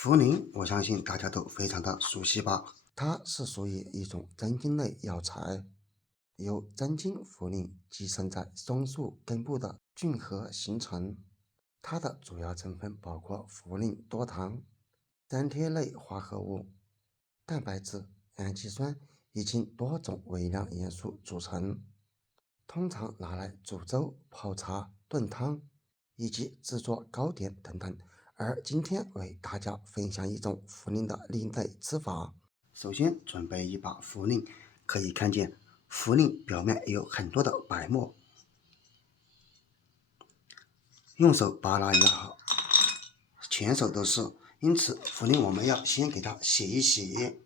茯苓，我相信大家都非常的熟悉吧？它是属于一种真菌类药材，由真菌茯苓寄生在松树根部的菌核形成。它的主要成分包括茯苓多糖、粘贴类化合物、蛋白质、氨基酸以及多种微量元素组成。通常拿来煮粥、泡茶、炖汤，以及制作糕点等等。而今天为大家分享一种茯苓的另类吃法。首先准备一把茯苓，可以看见茯苓表面有很多的白沫，用手扒拉也好，全手都是。因此茯苓我们要先给它洗一洗。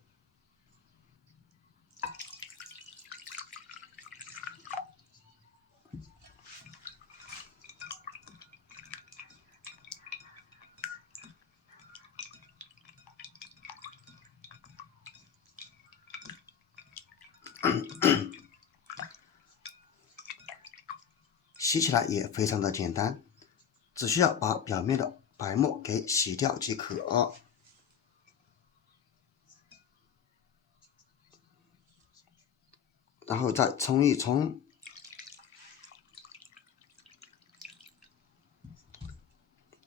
洗起来也非常的简单，只需要把表面的白沫给洗掉即可。然后再冲一冲，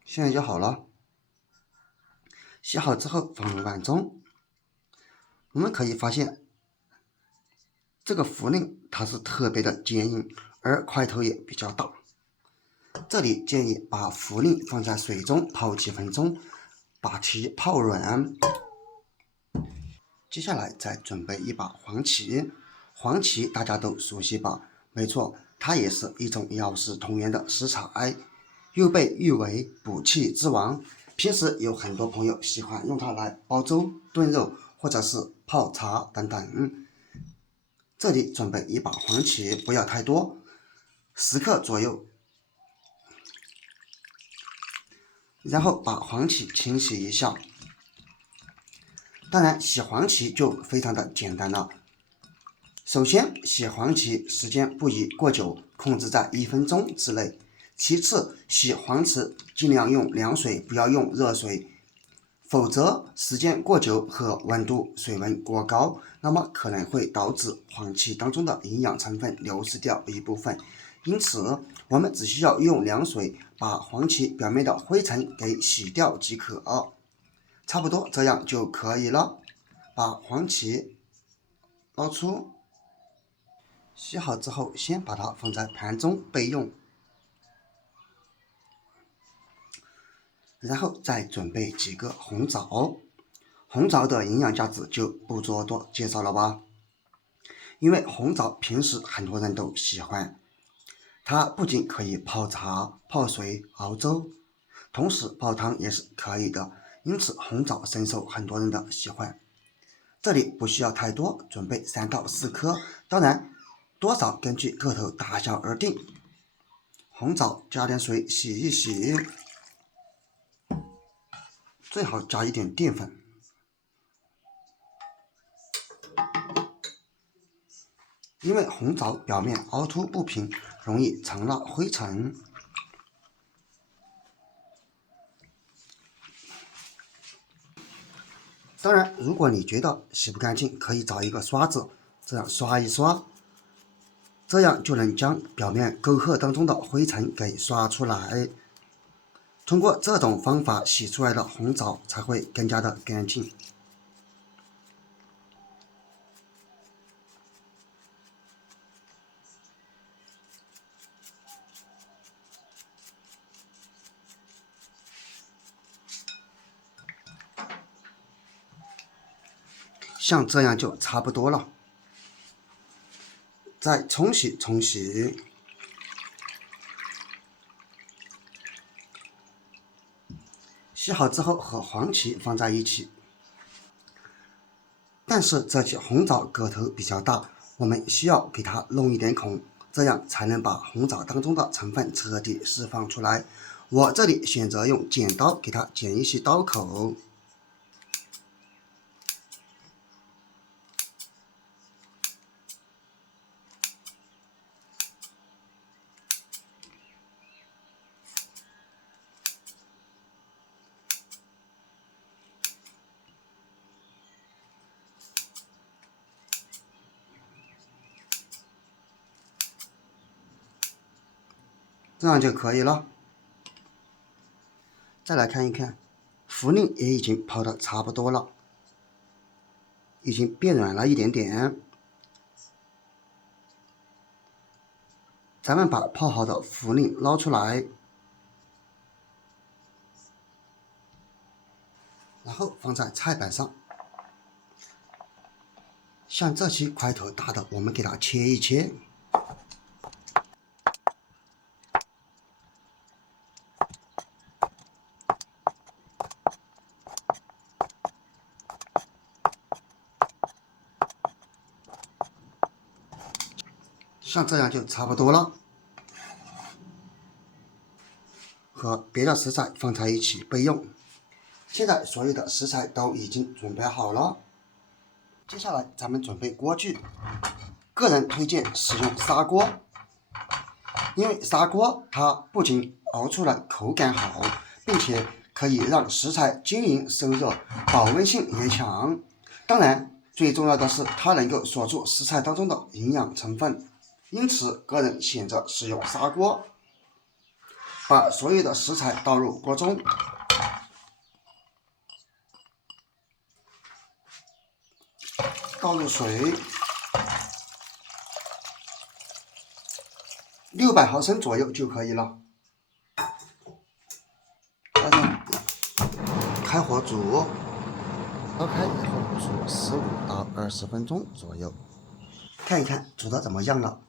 现在就好了。洗好之后放入碗中，我们可以发现这个茯苓它是特别的坚硬，而块头也比较大。这里建议把茯苓放在水中泡几分钟，把其泡软。接下来再准备一把黄芪，黄芪大家都熟悉吧？没错，它也是一种药食同源的食材，又被誉为补气之王。平时有很多朋友喜欢用它来煲粥、炖肉，或者是泡茶等等。这里准备一把黄芪，不要太多，10克左右。然后把黄芪清洗一下。当然，洗黄芪就非常的简单了。首先，洗黄芪时间不宜过久，控制在1分钟之内。其次，洗黄芪尽量用凉水，不要用热水，否则时间过久和温度、水温过高，那么可能会导致黄芪当中的营养成分流失掉一部分。因此，我们只需要用凉水把黄芪表面的灰尘给洗掉即可。差不多这样就可以了。把黄芪捞出，洗好之后，先把它放在盘中备用。然后再准备几个红枣，红枣的营养价值就不做多介绍了吧，因为红枣平时很多人都喜欢，它不仅可以泡茶、泡水、熬粥，同时泡汤也是可以的，因此红枣深受很多人的喜欢。这里不需要太多，准备3到4颗，当然多少根据个头大小而定。红枣加点水洗一洗，最好加一点淀粉。因为红枣表面凹凸不平，容易藏纳灰尘。当然，如果你觉得洗不干净，可以找一个刷子，这样刷一刷，这样就能将表面沟壑当中的灰尘给刷出来。通过这种方法洗出来的红枣才会更加的干净。像这样就差不多了，再冲洗冲洗。洗好之后和黄芪放在一起，但是这些红枣个头比较大，我们需要给它弄一点孔，这样才能把红枣当中的成分彻底释放出来。我这里选择用剪刀给它剪一些刀口。这样就可以了。再来看一看，茯苓也已经泡的差不多了，已经变软了一点点。咱们把泡好的茯苓捞出来，然后放在菜板上。像这些块头大的，我们给它切一切。像这样就差不多了，和别的食材放在一起备用。现在所有的食材都已经准备好了，接下来咱们准备锅具。个人推荐使用砂锅，因为砂锅它不仅熬出来口感好，并且可以让食材均匀受热，保温性也强。当然，最重要的是它能够锁住食材当中的营养成分，因此个人选择使用砂锅。把所有的食材倒入锅中，倒入水，600毫升左右就可以了。开火煮，烧开以后煮15到20分钟左右，看一看煮的怎么样了。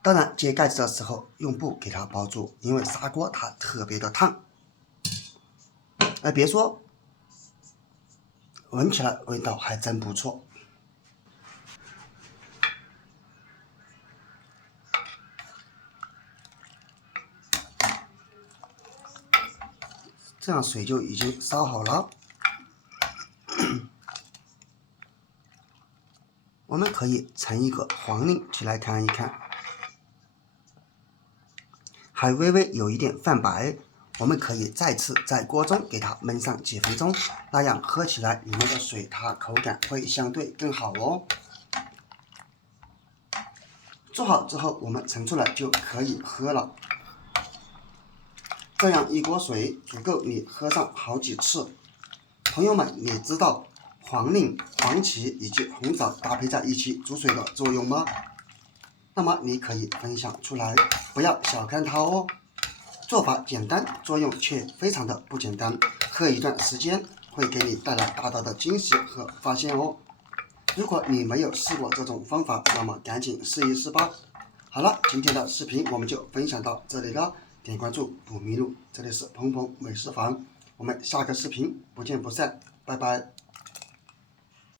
当然，揭盖子的时候用布给它包住，因为砂锅它特别的烫。别说，闻起来味道还真不错。这样水就已经烧好了。我们可以盛一个黄令起来看一看，还微微有一点泛白，我们可以再次在锅中给它焖上几分钟，那样喝起来里面的水它口感会相对更好哦。做好之后我们盛出来就可以喝了。这样一锅水足够你喝上好几次。朋友们，你知道黄令、黄芪以及红枣搭配在一起煮水的作用吗？那么你可以分享出来，不要小看它哦。做法简单，作用却非常的不简单，喝一段时间会给你带来大大的惊喜和发现哦。如果你没有试过这种方法，那么赶紧试一试吧。好了，今天的视频我们就分享到这里了，点关注不迷路，这里是鹏鹏美食房，我们下个视频不见不散，拜拜。